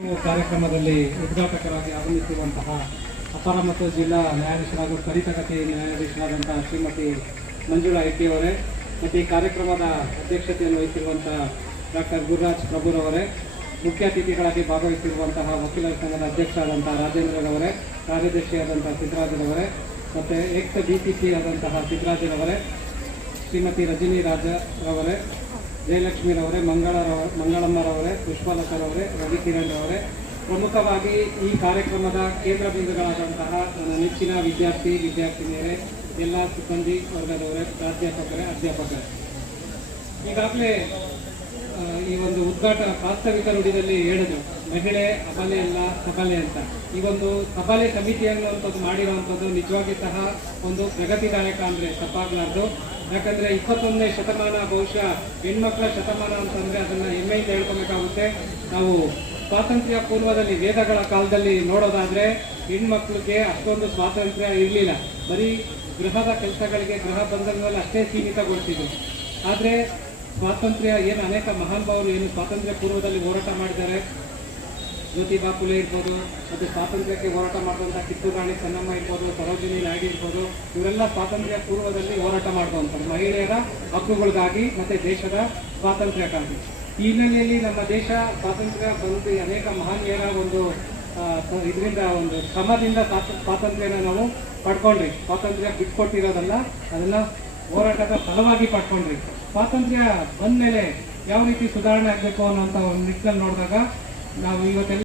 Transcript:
ಕಾರ್ಯಕ್ರಮದಲ್ಲಿ ಉದ್ಘಾಟಕರಾಗಿ ಆಗಮಿಸಿರುವಂತಹ ಅಪರ ಮತ್ತು ಜಿಲ್ಲಾ ನ್ಯಾಯಾಧೀಶರಾದ ತ್ವರಿತಗತಿ ನ್ಯಾಯಾಧೀಶರಾದಂತಹ ಶ್ರೀಮತಿ ಮಂಜುಳಾ ಹೆಗ್ಡೆ ಅವರೇ ಮತ್ತು ಈ ಕಾರ್ಯಕ್ರಮದ ಅಧ್ಯಕ್ಷತೆಯನ್ನು ವಹಿಸಿರುವಂತಹ ಡಾಕ್ಟರ್ ಗುರುರಾಜ್ ಪ್ರಭುರವರೇ, ಮುಖ್ಯ ಅತಿಥಿಗಳಾಗಿ ಭಾಗವಹಿಸಿರುವಂತಹ ವಕೀಲರ ಸಂಘದ ಅಧ್ಯಕ್ಷರಾದಂತಹ ರಾಜೇಂದ್ರರವರೇ, ಕಾರ್ಯದರ್ಶಿಯಾದಂತಹ ಸಿದ್ದರಾಜರವರೇ ಮತ್ತು ಎಕ್ಸ್ DCC ಆದಂತಹ ಸಿದ್ದರಾಜರವರೇ, ಶ್ರೀಮತಿ ರಜನಿ ರಾಜರವರೇ, ಜಯಲಕ್ಷ್ಮೀರವರೇ, ಮಂಗಳಮ್ಮರವರೇ, ಪುಷ್ಪಲತಾರವರೇ, ರವಿಕಿರಣ್ ರವರೇ, ಪ್ರಮುಖವಾಗಿ ಈ ಕಾರ್ಯಕ್ರಮದ ಕೇಂದ್ರ ಬಿಂದುಗಳಾದಂತಹ ನನ್ನ ನೆಚ್ಚಿನ ವಿದ್ಯಾರ್ಥಿನಿಯರೇ, ಎಲ್ಲ ಸಿಬ್ಬಂದಿ ವರ್ಗದವರೇ, ಪ್ರಾಧ್ಯಾಪಕರೇ, ಅಧ್ಯಾಪಕರೇ, ಈಗಾಗಲೇ ಈ ಒಂದು ಪ್ರಾಸ್ತಾವಿಕ ನುಡಿದಲ್ಲಿ ಹೇಳಿದ್ರು, ಮಹಿಳೆ ಅಬಲೆ ಅಲ್ಲ ಸಬಲೆ ಅಂತ. ಈ ಒಂದು ಸಬಲೆ ಸಮಿತಿ ಅನ್ನುವಂಥದ್ದು ಮಾಡಿರುವಂಥದ್ದು ನಿಜವಾಗಿ ಸಹ ಒಂದು ಪ್ರಗತಿದಾಯಕ ಅಂದರೆ ತಪ್ಪಾಗಲಾರ್ದು. ಯಾಕಂದರೆ 21ನೇ ಶತಮಾನ ಬಹುಶಃ ಹೆಣ್ಮಕ್ಳ ಶತಮಾನ ಅಂತಂದರೆ ಅದನ್ನು ಹೆಮ್ಮೆಯಿಂದ ಹೇಳ್ಕೊಬೇಕಾಗುತ್ತೆ. ನಾವು ಸ್ವಾತಂತ್ರ್ಯ ಪೂರ್ವದಲ್ಲಿ ವೇದಗಳ ಕಾಲದಲ್ಲಿ ನೋಡೋದಾದರೆ ಹೆಣ್ಮಕ್ಳಿಗೆ ಅಷ್ಟೊಂದು ಸ್ವಾತಂತ್ರ್ಯ ಇರಲಿಲ್ಲ. ಬರೀ ಗೃಹದ ಕೆಲಸಗಳಿಗೆ, ಗೃಹ ಬಂಧನದಲ್ಲಿ ಅಷ್ಟೇ ಸೀಮಿತಗೊಳಿಸಿದ್ರು. ಆದರೆ ಸ್ವಾತಂತ್ರ್ಯ ಏನು ಅನೇಕ ಮಹಾನುಭಾವರು ಏನು ಸ್ವಾತಂತ್ರ್ಯ ಪೂರ್ವದಲ್ಲಿ ಹೋರಾಟ ಮಾಡಿದ್ದಾರೆ, ಜ್ಯೋತಿಬಾ ಫುಲೆ ಇರ್ಬೋದು, ಮತ್ತು ಸ್ವಾತಂತ್ರ್ಯಕ್ಕೆ ಹೋರಾಟ ಮಾಡಿದಂಥ ಕಿತ್ತೂರು ರಾಣಿ ಚೆನ್ನಮ್ಮ ಇರ್ಬೋದು, ಸರೋಜಿನಿ ನಾಯ್ಡು ಇರ್ಬೋದು, ಇವರೆಲ್ಲ ಸ್ವಾತಂತ್ರ್ಯ ಪೂರ್ವದಲ್ಲಿ ಹೋರಾಟ ಮಾಡಿದಂಥವ್ರು ಮಹಿಳೆಯರ ಹಕ್ಕುಗಳಿಗಾಗಿ ಮತ್ತು ದೇಶದ ಸ್ವಾತಂತ್ರ್ಯಕ್ಕಾಗಿ. ಈ ಹಿನ್ನೆಲೆಯಲ್ಲಿ ನಮ್ಮ ದೇಶ ಸ್ವಾತಂತ್ರ್ಯ ಬಂದು ಅನೇಕ ಮಹನೀಯರ ಒಂದು ಇದರಿಂದ ಒಂದು ಶ್ರಮದಿಂದ ಸ್ವಾತಂತ್ರ್ಯನ ನಾವು ಪಡ್ಕೊಂಡ್ರಿ. ಸ್ವಾತಂತ್ರ್ಯ ಬಿಟ್ಕೊಟ್ಟಿರೋದಲ್ಲ, ಅದನ್ನು ಹೋರಾಟದ ಫಲವಾಗಿ ಪಡ್ಕೊಂಡ್ರಿ. ಸ್ವಾತಂತ್ರ್ಯ ಬಂದ ಮೇಲೆ ಯಾವ ರೀತಿ ಸುಧಾರಣೆ ಆಗಬೇಕು ಅನ್ನೋಂಥ ಒಂದು ನಿಟ್ಟಿನಲ್ಲಿ ನೋಡಿದಾಗ ನಾವು ಇವತ್ತೆಲ್ಲ